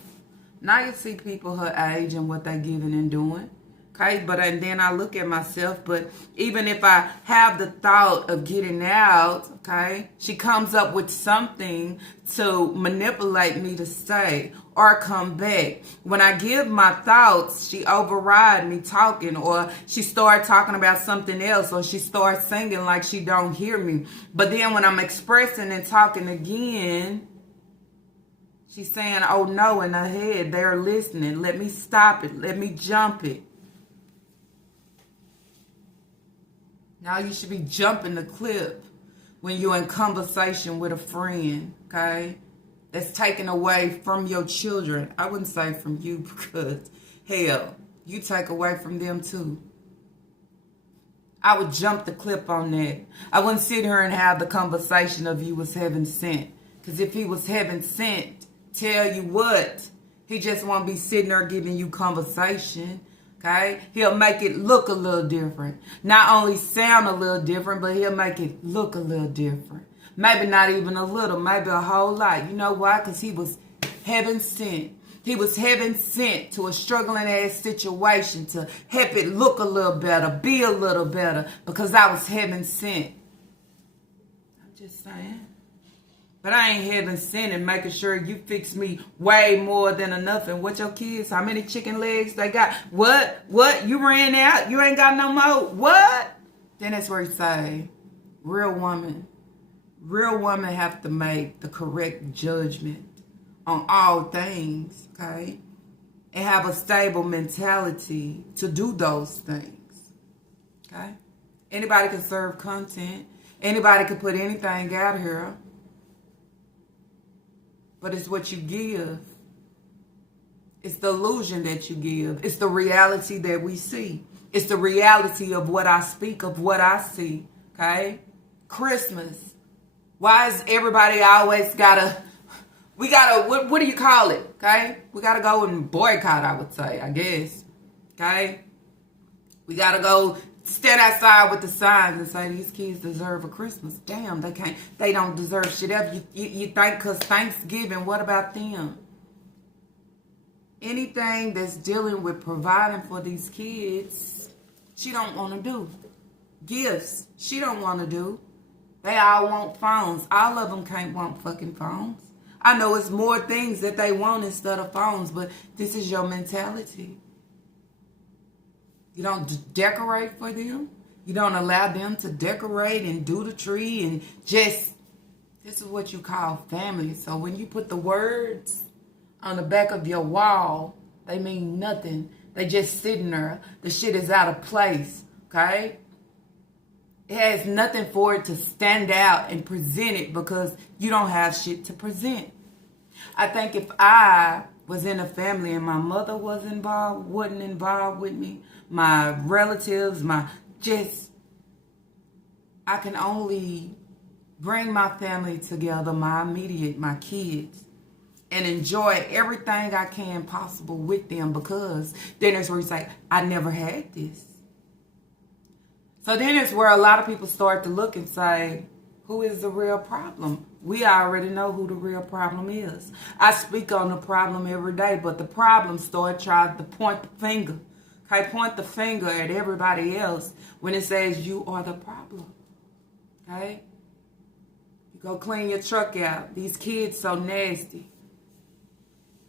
Now you see people her age and what they giving and doing. Okay, and then I look at myself, but even if I have the thought of getting out, okay, she comes up with something to manipulate me to stay or come back. When I give my thoughts, she override me talking, or she start talking about something else, or she starts singing like she don't hear me. But then when I'm expressing and talking again, she's saying, oh no, in her head, they're listening. Let me stop it. Let me jump it. Now you should be jumping the clip when you're in conversation with a friend, okay? That's taken away from your children. I wouldn't say from you, because, hell, you take away from them too. I would jump the clip on that. I wouldn't sit here and have the conversation of you was heaven sent. Because if he was heaven sent, tell you what, he just won't be sitting there giving you conversation, okay? He'll make it look a little different. Not only sound a little different, but he'll make it look a little different. Maybe not even a little, maybe a whole lot. You know why? Because he was heaven sent. He was heaven sent to a struggling ass situation to help it look a little better, be a little better, because I was heaven sent. I'm just saying. But I ain't heaven sent and making sure you fix me way more than enough. And what your kids, how many chicken legs they got? What? You ran out? You ain't got no more? What? Then that's where you say, real woman have to make the correct judgment on all things, okay? and have a stable mentality to do those things. Okay? Anybody can serve content. Anybody can put anything out here. But it's what you give. It's the illusion that you give. It's the reality that we see. It's the reality of what I speak, of what I see. Okay? Christmas. Why is everybody always what do you call it? Okay? We gotta go and boycott, I would say, I guess. Okay? We gotta go stand outside with the signs and say these kids deserve a Christmas. Damn, they don't deserve shit else. You think because Thanksgiving, what about them? Anything that's dealing with providing for these kids, she don't want to do. Gifts, she don't want to do. They all want phones. All of them can't want fucking phones. I know it's more things that they want instead of phones, but this is your mentality. You don't decorate for them. You don't allow them to decorate and do the tree and just, this is what you call family. So when you put the words on the back of your wall, they mean nothing. They just sitting there. The shit is out of place, okay? It has nothing for it to stand out and present it because you don't have shit to present. I think if I was in a family and my mother wasn't involved with me, my relatives, I can only bring my family together, my kids, and enjoy everything I can possible with them, because then it's where you say, I never had this. So then it's where a lot of people start to look and say, who is the real problem? We already know who the real problem is. I speak on the problem every day, but the problem trying to point the finger. Okay, point the finger at everybody else when it says you are the problem. Okay? You go clean your truck out. These kids so nasty.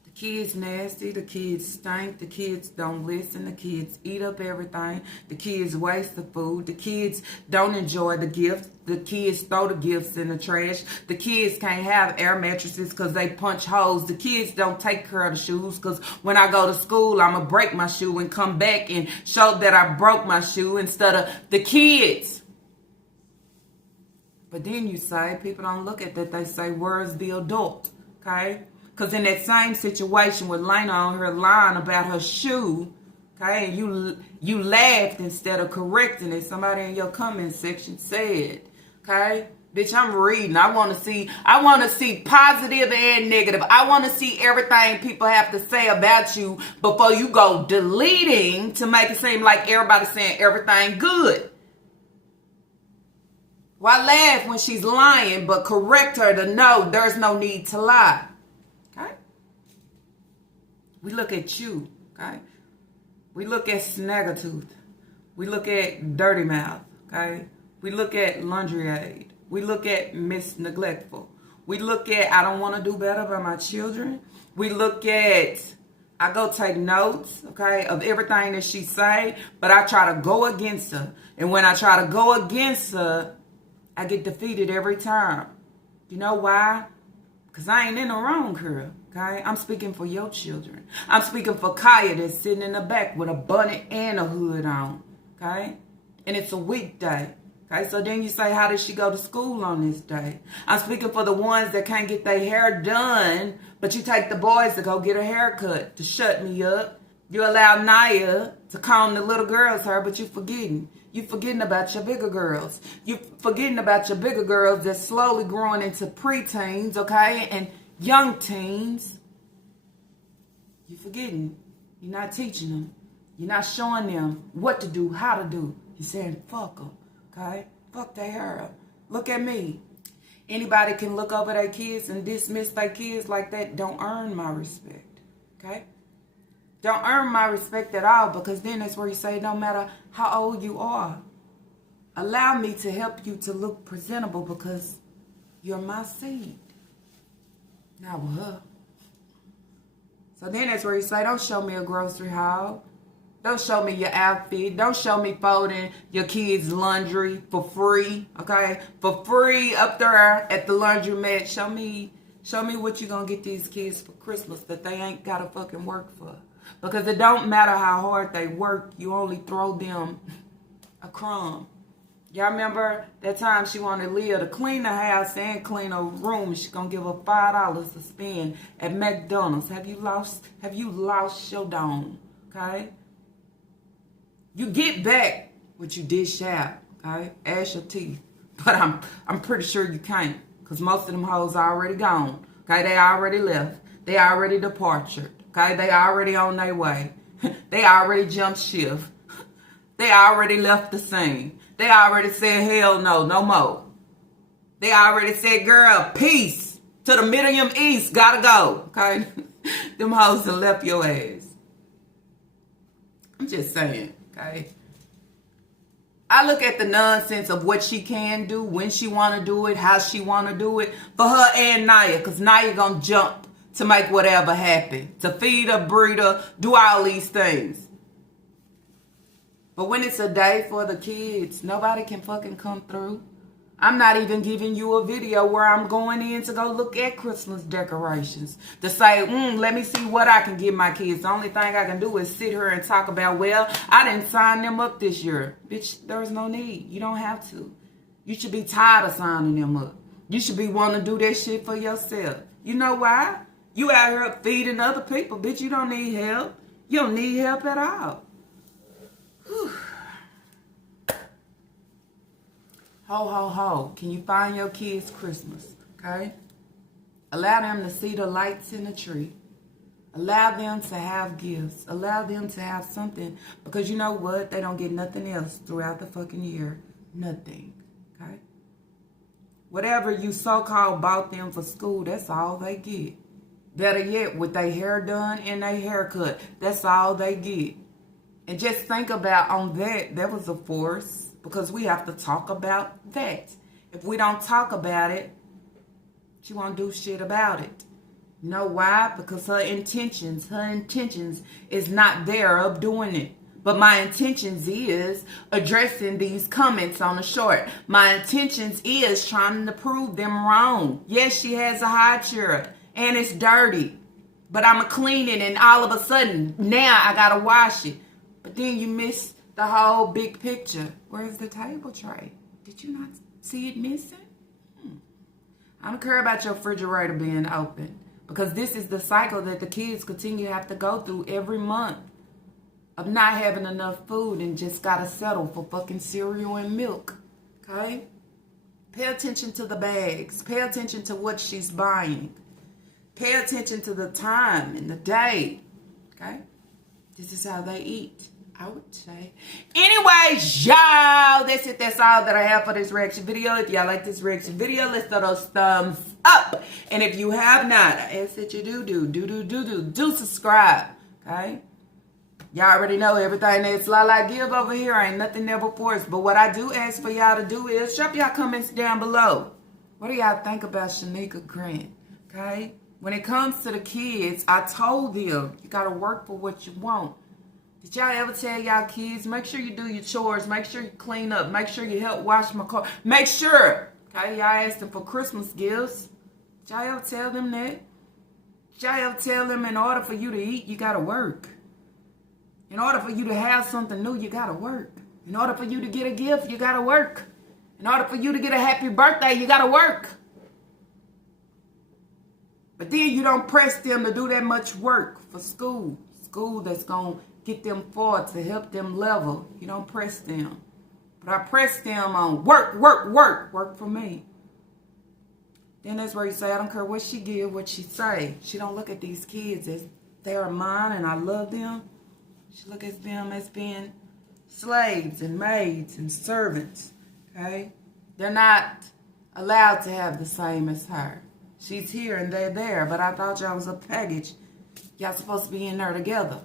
The kids nasty. The kids stink. The kids don't listen. The kids eat up everything. The kids waste the food. The kids don't enjoy the gifts. The kids throw the gifts in the trash. The kids can't have air mattresses because they punch holes. The kids don't take care of the shoes because when I go to school, I'm going to break my shoe and come back and show that I broke my shoe instead of the kids. But then you say, people don't look at that. They say, where's the adult? Okay? Because in that same situation with Lena on her line about her shoe, okay, and you laughed instead of correcting it. Somebody in your comment section said, okay, bitch, I'm reading. I want to see positive and negative. I want to see everything people have to say about you before you go deleting to make it seem like everybody's saying everything good. Why laugh when she's lying, but correct her to know there's no need to lie? Okay? We look at you, okay? We look at Snaggertooth. We look at Dirty Mouth, okay? We look at Laundry Aid. We look at Miss Neglectful. We look at I don't want to do better by my children. We look at I go take notes, okay, of everything that she say, but I try to go against her. And when I try to go against her, I get defeated every time. You know why? Because I ain't in the wrong, girl. Okay? I'm speaking for your children. I'm speaking for Kaya that's sitting in the back with a bunny and a hood on. Okay? And it's a weekday. Okay? So then you say, how did she go to school on this day? I'm speaking for the ones that can't get their hair done, but you take the boys to go get a haircut to shut me up. You allow Naya to comb the little girl's hair, but you forgetting. You forgetting about your bigger girls. You forgetting about your bigger girls that's slowly growing into preteens, okay, and young teens. You forgetting. You're not teaching them. You're not showing them what to do, how to do. You're saying fuck them, okay? Fuck their hair. Look at me. Anybody can look over their kids and dismiss their kids like that. Don't earn my respect, okay? Don't earn my respect at all, because then that's where you say no matter how old you are, allow me to help you to look presentable because you're my seed. Not with her. So then that's where you say don't show me a grocery haul. Don't show me your outfit. Don't show me folding your kids' laundry for free, okay? For free up there at the laundromat. Show me Show me what you gonna get these kids for Christmas that they ain't gotta fucking work for. Because it don't matter how hard they work, you only throw them a crumb. Y'all remember that time she wanted Leah to clean the house and clean her room? She gonna give her $5 to spend at McDonald's. Have you lost your dome? Okay? You get back what you dish out, okay? Ash your teeth. But I'm pretty sure you can't. Because most of them hoes are already gone. Okay, they already left. They already departed. Okay, they already on their way. They already jumped shift. They already left the scene. They already said, hell no, no more. They already said, girl, peace to the Middle East, gotta go. Okay, them hoes have left your ass. I'm just saying, okay. I look at the nonsense of what she can do, when she want to do it, how she want to do it, for her and Naya, because Naya going to jump to make whatever happen, to feed her, breed her, do all these things. But when it's a day for the kids, nobody can fucking come through. I'm not even giving you a video where I'm going in to go look at Christmas decorations. To say, let me see what I can give my kids. The only thing I can do is sit here and talk about, well, I didn't sign them up this year. Bitch, there's no need. You don't have to. You should be tired of signing them up. You should be wanting to do that shit for yourself. You know why? You out here feeding other people. Bitch, you don't need help. You don't need help at all. Whew. Ho, ho, ho. Can you find your kids Christmas? Okay? Allow them to see the lights in the tree. Allow them to have gifts. Allow them to have something. Because you know what? They don't get nothing else throughout the fucking year. Nothing. Okay? Whatever you so-called bought them for school, that's all they get. Better yet, with their hair done and their haircut, that's all they get. And just think about on that was a force. Because we have to talk about that. If we don't talk about it, she won't do shit about it. You know why? Because her intentions is not there of doing it. But my intentions is addressing these comments on the short. My intentions is trying to prove them wrong. Yes, she has a high chair and it's dirty. But I'ma clean it and all of a sudden, now I gotta wash it. But then you miss the whole big picture. Where's the table tray? Did you not see it missing? I don't care about your refrigerator being open. Because this is the cycle that the kids continue to have to go through every month. Of not having enough food and just gotta settle for fucking cereal and milk. Okay? Pay attention to the bags. Pay attention to what she's buying. Pay attention to the time and the day. Okay? This is how they eat. I would say. Anyways, y'all, that's it. That's all that I have for this reaction video. If y'all like this reaction video, let's throw those thumbs up. And if you have not, I ask that you do subscribe. Okay? Y'all already know everything that's Lala give over here ain't nothing never forced. But what I do ask for y'all to do is drop y'all comments down below. What do y'all think about Shanika Grant? Okay? When it comes to the kids, I told them you got to work for what you want. Did y'all ever tell y'all kids, make sure you do your chores, make sure you clean up, make sure you help wash my car, make sure, okay, y'all asked them for Christmas gifts. Did y'all ever tell them that? Did y'all ever tell them in order for you to eat, you gotta work? In order for you to have something new, you gotta work. In order for you to get a gift, you gotta work. In order for you to get a happy birthday, you gotta work. But then you don't press them to do that much work for school. School that's gonna get them forward to help them level. You don't press them. But I press them on work, work, work. Work for me. Then that's where you say, I don't care what she give, what she say. She don't look at these kids as they are mine and I love them. She look at them as being slaves and maids and servants. Okay? They're not allowed to have the same as her. She's here and they're there. But I thought y'all was a package. Y'all supposed to be in there together.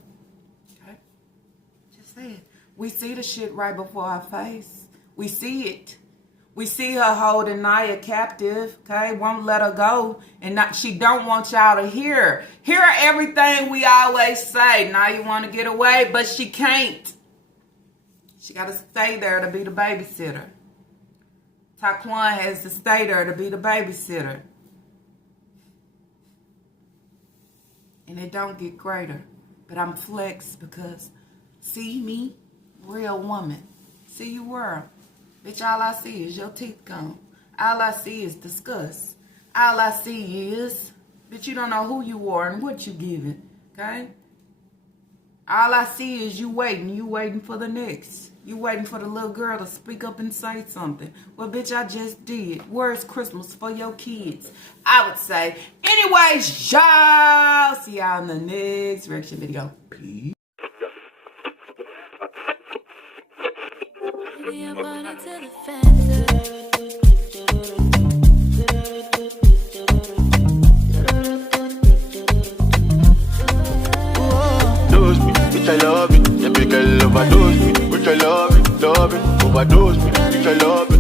We see the shit right before our face. We see it. We see her holding Naya captive, okay? Won't let her go. And she don't want y'all to hear everything we always say. Naya want to get away, but she can't. She got to stay there to be the babysitter. Taquan has to stay there to be the babysitter. and it don't get greater. But I'm flexed because, see me, real woman. See you world. Bitch, all I see is your teeth gone. All I see is disgust. All I see is, bitch, you don't know who you are and what you giving, okay? All I see is you waiting for the next. You waiting for the little girl to speak up and say something. Well, bitch, I just did. Where's Christmas for your kids? I would say. Anyways, y'all. See y'all in the next reaction video. Peace. Overdose me, bitch, I love it. Yeah, big girl overdose me, bitch, I love it, overdose me, bitch, I love it.